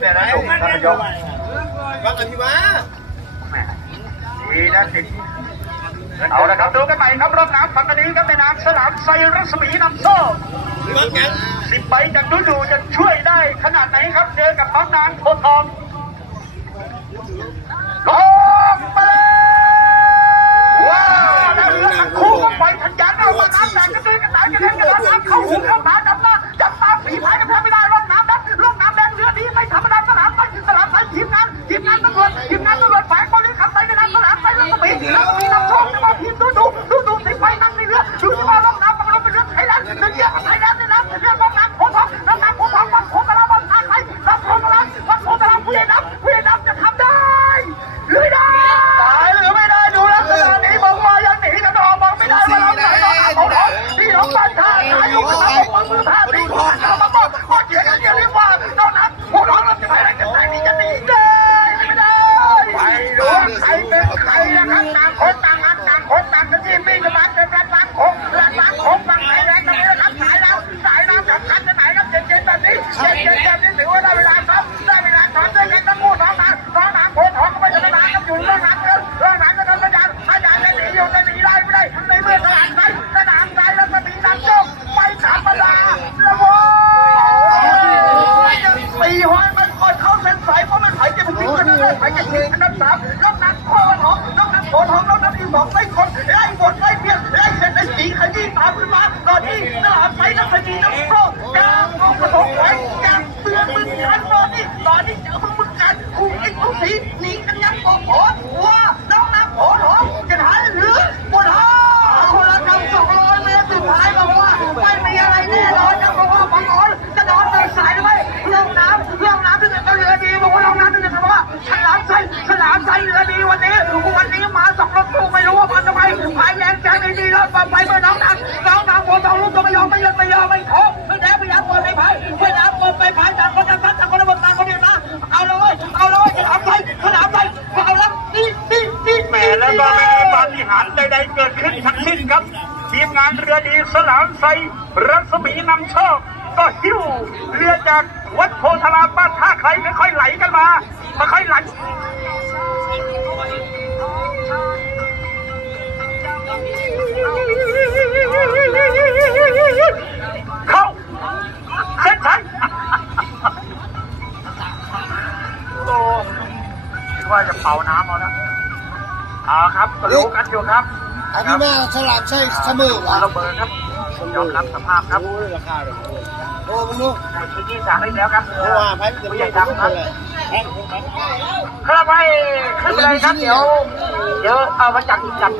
แต่ละท่านนายกฟังอธิวาดีนะสิเอาละครับดูกันใหม่ครับรอบน้ำฝั่งนี้ครับในน้ำสนามไซรัศมีน้ำโซ่ฟังกันสิบใบจากดูดูจะช่วยได้ขนาดไหนครับเจอกับน้องนางโพทอง ล อันดับสามน้องน้ำโพธิ์ทอมน้องน้ำโผล่หอมน้องน้ำที่สองไล่คนไล่บทไล่เพี้ยนไล่เส้นไอ้สีขยี้ตามขึ้นมาตอนนี้ตลาดไทยน้ำขยี้น้ำโชคยางเองกระทงไว้ยางเตือนมึงกันตอนนี้ตอนนี้เจอมึงมึงกันคู่ไอ้คู่สีหนีกันยังบอกโอ้ว่าน้องน้ำโผล่หอม ฉลามไส้เรือดีวันนี้วันนี้มาสองรถตู้ไม่รู้ว่ามันทำไมพายแรงใจไม่ดีแล้วไปเมื่อน้องน้ำน้องน้ำโมตองลูกตัวไม่ยอมไม่ยอมไม่ยอมไม่ท้อไม่แพ้ไม่ยั้งเปิดไม่พายไม่ยั้งเปิดไม่พายต่างคนต่างต่างคนต่างต่างคนต่าเอาเลยเอาเลยฉลามไส้ฉลามไส้เอาแล้วนี่นี่นี่แหมแล้วก็ไม่มีปาฏิหาริย์ใดๆเกิดขึ้นทั้งสิ้นครับทีมงานเรือดีสลามไซรัศมีนำโชคก็หิ้วเรือจากวัดโพธารามบ้านท่าใครค่อยๆไหลกันมา เป่าน้ำเอานะเอาครับก็รู้กันอยู่ครับอธิมาฉลาดใช่เสมอวะระเบิดครับยอมรับสภาพครับราคาเลยโอ้มึงรู้ในพื้นที่สามได้แล้วครับเพราะว่าไพ่จะผู้ไม่ใหญ่ใหญ่ดำดำครัเลบยครับให้ขึ้นเลยครับเดี๋ยวเดี๋ยวเอามาจากจัด